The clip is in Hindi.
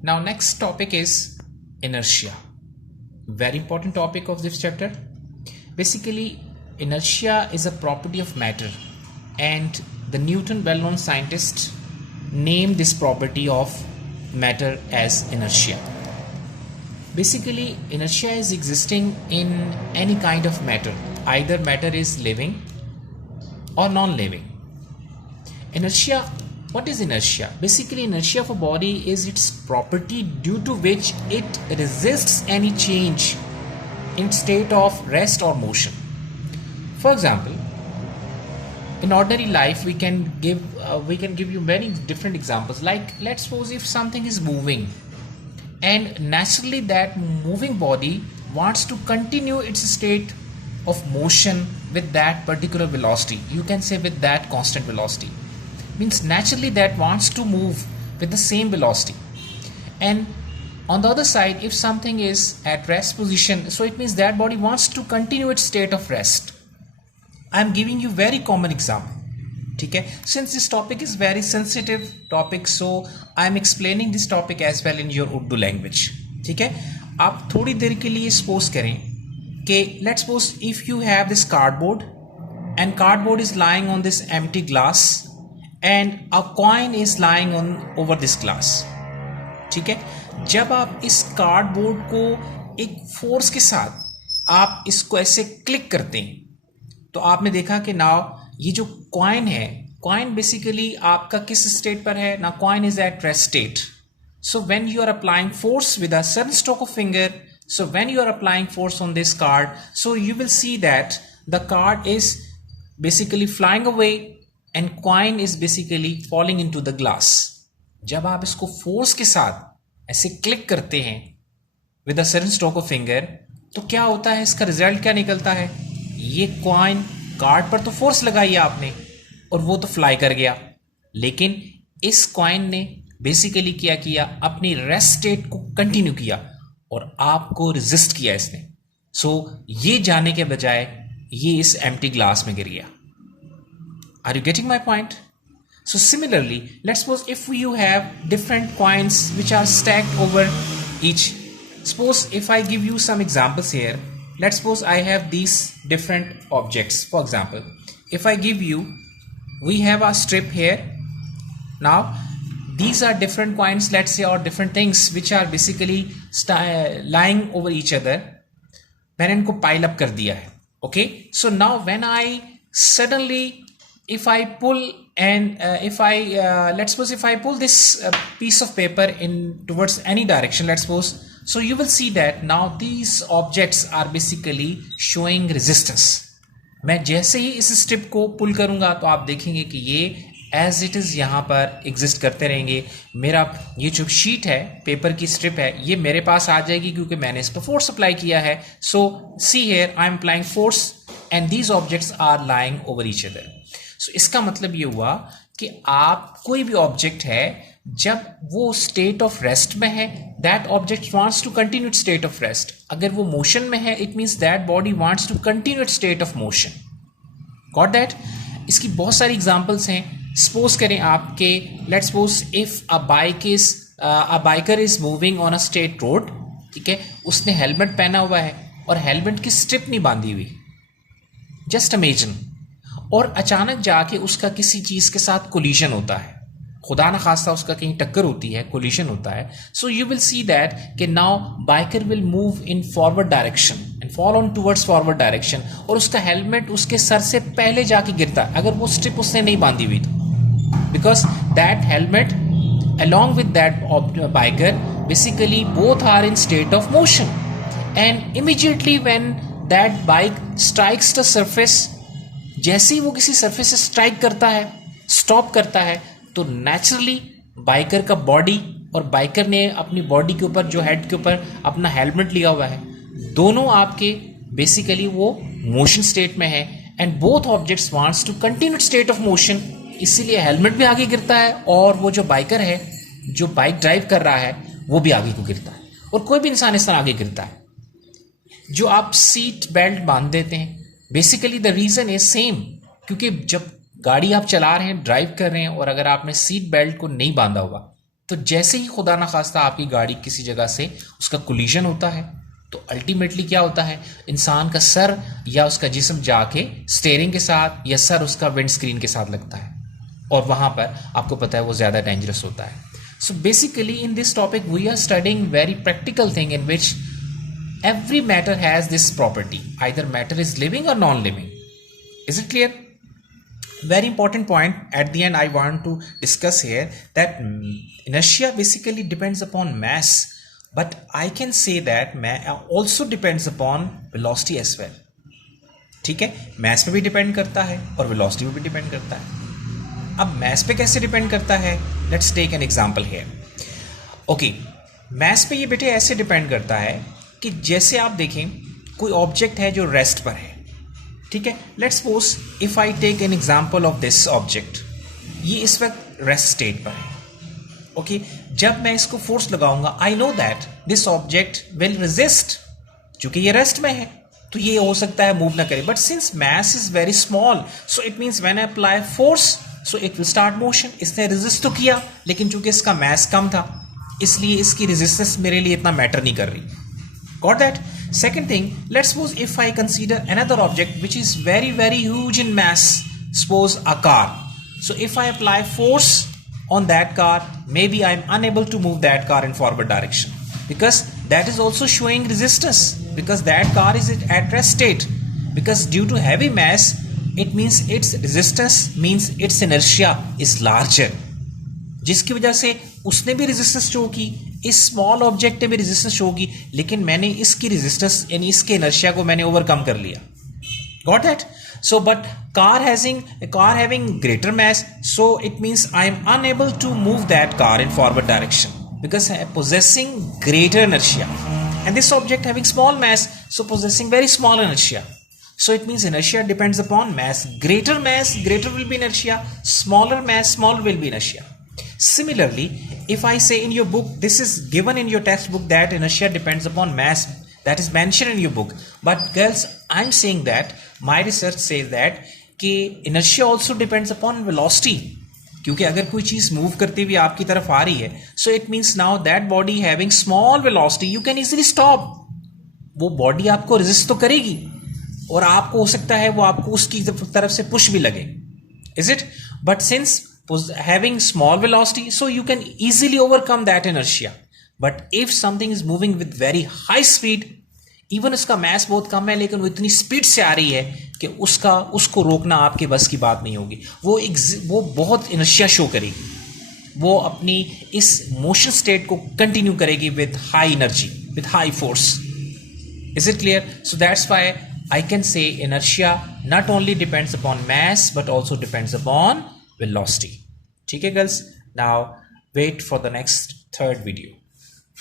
Now next topic is inertia. Very important topic of this chapter. Basically, inertia is a property of matter, and the Newton, well-known scientist, named this property of matter as inertia. Basically, inertia is existing in any kind of matter. Either matter is living or non-living. Inertia, what is inertia? Basically, inertia of a body is its property due to which it resists any change in state of rest or motion. For example, in ordinary life we can give you many different examples. Like, let's suppose if something is moving, and naturally that moving body wants to continue its state of motion with that particular velocity. You can say with that constant velocity. Means naturally that wants to move with the same velocity. And on the other side, if something is at rest position, so it means that body wants to continue its state of rest. I am giving you very common example. Okay? Since this topic is very sensitive topic, so I am explaining this topic as well in your Urdu language. ठीक है? आप थोड़ी देर के लिए suppose करें कि let's suppose if you have this cardboard and cardboard is lying on this empty glass and a coin is lying on over this glass. ठीक है? जब आप इस कार्डबोर्ड को एक फोर्स के साथ आप इसको ऐसे क्लिक करते हैं, तो आपने देखा कि नाउ ये जो कॉइन है, कॉइन बेसिकली आपका किस स्टेट पर है ना? Coin is at rest state. So when you are applying force with a certain stroke of finger, so when you are applying force on this card, so you will see that the card is basically flying away and coin is basically falling into the glass. जब आप इसको फोर्स के साथ ऐसे क्लिक करते हैं with a certain stroke of finger, तो क्या होता है? इसका रिजल्ट क्या निकलता है? ये कॉइन कार्ड पर तो फोर्स लगाई आपने और वो तो फ्लाई कर गया, लेकिन इस कॉइन ने बेसिकली क्या किया? अपनी रेस्ट स्टेट को कंटिन्यू किया और आपको रेजिस्ट किया इसने. सो ये जाने के बजाय ये इस एम्प्टी ग्लास में गिर गया. Are you getting my point? So similarly, let's suppose if you have different coins which are stacked over each. Suppose if I give you some examples here. Let's suppose I have these different objects. For example, if I give you, we have a strip here. Now, these are different coins, let's say, or different things which are basically lying over each other. मैंने इनको pile up कर दिया है. Okay? So now when I suddenly, if I pull and let's suppose if I pull this piece of paper in towards any direction, let's suppose, so you will see that now these objects are basically showing resistance. मैं जैसे ही इस स्ट्रिप को पुल करूंगा तो आप देखेंगे कि ये एज इट इज़ यहाँ पर एग्जिस्ट करते रहेंगे. मेरा ये जो शीट है, पेपर की स्ट्रिप है, ये मेरे पास आ जाएगी क्योंकि मैंने इस पर फोर्स अप्लाई किया है. So see here I am applying force and these objects are lying over each other. So इसका मतलब ये हुआ कि आप कोई भी ऑब्जेक्ट है, जब वो स्टेट ऑफ रेस्ट में है, that object wants to continue its state of rest. अगर वो मोशन में है, it means that body wants to continue its state of motion. Got that? इसकी बहुत सारी एग्जांपल्स हैं. सपोज करें आपके, let's suppose if a biker is moving on a straight road. ठीक है, उसने हेलमेट पहना हुआ है और हेलमेट की स्ट्रिप नहीं बांधी हुई. Just imagine. और अचानक जाके उसका किसी चीज़ के साथ कोलिशन होता है, खुदा न खास्ता उसका कहीं टक्कर होती है, कोलिशन होता है. So you will see that कि now biker will move in forward direction and fall on towards forward direction, और उसका हेलमेट उसके सर से पहले जाके गिरता है अगर वो स्ट्रिप उसने नहीं बांधी हुई तो. Because that helmet along with that biker, basically both are in state of motion, and immediately when that bike strikes the surface, जैसे ही वो किसी सरफेस से स्ट्राइक करता है, स्टॉप करता है, तो नेचुरली बाइकर का बॉडी और बाइकर ने अपनी बॉडी के ऊपर, जो हेड के ऊपर अपना हेलमेट लिया हुआ है, दोनों आपके बेसिकली वो मोशन स्टेट में है. And both objects wants to continue state of motion, इसीलिए हेलमेट भी आगे गिरता है और वो जो बाइकर है, जो बाइक ड्राइव कर रहा है, वो भी आगे को गिरता है. और कोई भी इंसान इस तरह आगे गिरता है. जो आप सीट बेल्ट बांध देते हैं, basically the reason is same, क्योंकि जब गाड़ी आप चला रहे हैं, ड्राइव कर रहे हैं, और अगर आपने सीट बेल्ट को नहीं बांधा हुआ, तो जैसे ही खुदा ना खास्ता आपकी गाड़ी किसी जगह से उसका कोलिजन होता है तो अल्टीमेटली क्या होता है, इंसान का सर या उसका जिस्म जाके स्टीयरिंग के साथ या सर उसका विंड स्क्रीन के साथ लगता है और वहाँ पर आपको पता है वो ज़्यादा डेंजरस होता है. So basically in this topic we are studying very practical thing in which every matter has this property, either matter is living or non-living. Is it clear? Very important point at the end I want to discuss here that inertia basically depends upon mass, but I can say that also depends upon velocity as well. ठीक है, mass पे भी depend करता है और velocity पे भी depend करता है. अब mass पे कैसे depend करता है? Let's take an example here. Okay, mass पे ये बेटे ऐसे depend करता है कि जैसे आप देखें कोई ऑब्जेक्ट है जो रेस्ट पर है, ठीक है. Let's suppose if I take an example of this object, ये इस वक्त रेस्ट स्टेट पर है. ओके, जब मैं इसको फोर्स लगाऊंगा I know that this object will resist, क्योंकि ये रेस्ट में है तो ये हो सकता है मूव ना करे. But since mass is very small so it means when I apply force so it will start motion. इसने रेजिस्ट तो किया लेकिन चूंकि इसका मास कम था इसलिए इसकी रेजिस्टेंस मेरे लिए इतना मैटर नहीं कर रही. Got that? Second thing, let's suppose if I consider another object which is very very huge in mass, suppose a car. So if I apply force on that car, maybe I'm unable to move that car in forward direction because that is also showing resistance, because that car is at rest state, because due to heavy mass it means its resistance means its inertia is larger, जिसकी वजह से उसने भी रेजिस्टेंस शो की, इस स्मॉल ऑब्जेक्ट ने भी रेजिस्टेंस शो की, लेकिन मैंने इसकी रेजिस्टेंस यानी इसके इनर्शिया को मैंने ओवरकम कर लिया. Got that? So but car having greater mass, so it means I am unable to move that car in forward direction because I am possessing greater inertia, and this object having small mass so possessing very small inertia. So it means inertia depends upon mass, greater will be inertia, smaller mass, smaller will be inertia. Similarly, if I say in your book, this is given in your textbook that inertia depends upon mass, that is mentioned in your book. But girls, I'm saying that my research says that कि inertia also depends upon velocity. क्योंकि अगर कोई चीज़ मूव करती हुई आपकी तरफ आ रही है, so it means now that body having small velocity, you can easily stop. वो बॉडी आपको रेजिस्ट तो करेगी और आपको हो सकता है वो आपको उसकी तरफ से पुश भी लगे. Is it? But since having small velocity, so you can easily overcome that inertia. But if something is moving with very high speed, even उसका mass बहुत कम है लेकिन वो इतनी स्पीड से आ रही है कि उसको रोकना आपके बस की बात नहीं होगी. वो बहुत inertia शो करेगी, वो अपनी इस मोशन स्टेट को कंटिन्यू करेगी with high energy, with high force. Is it clear? So that's why I can say inertia not only depends upon mass but also depends upon velocity. ठीक है girls, now wait for the next third video.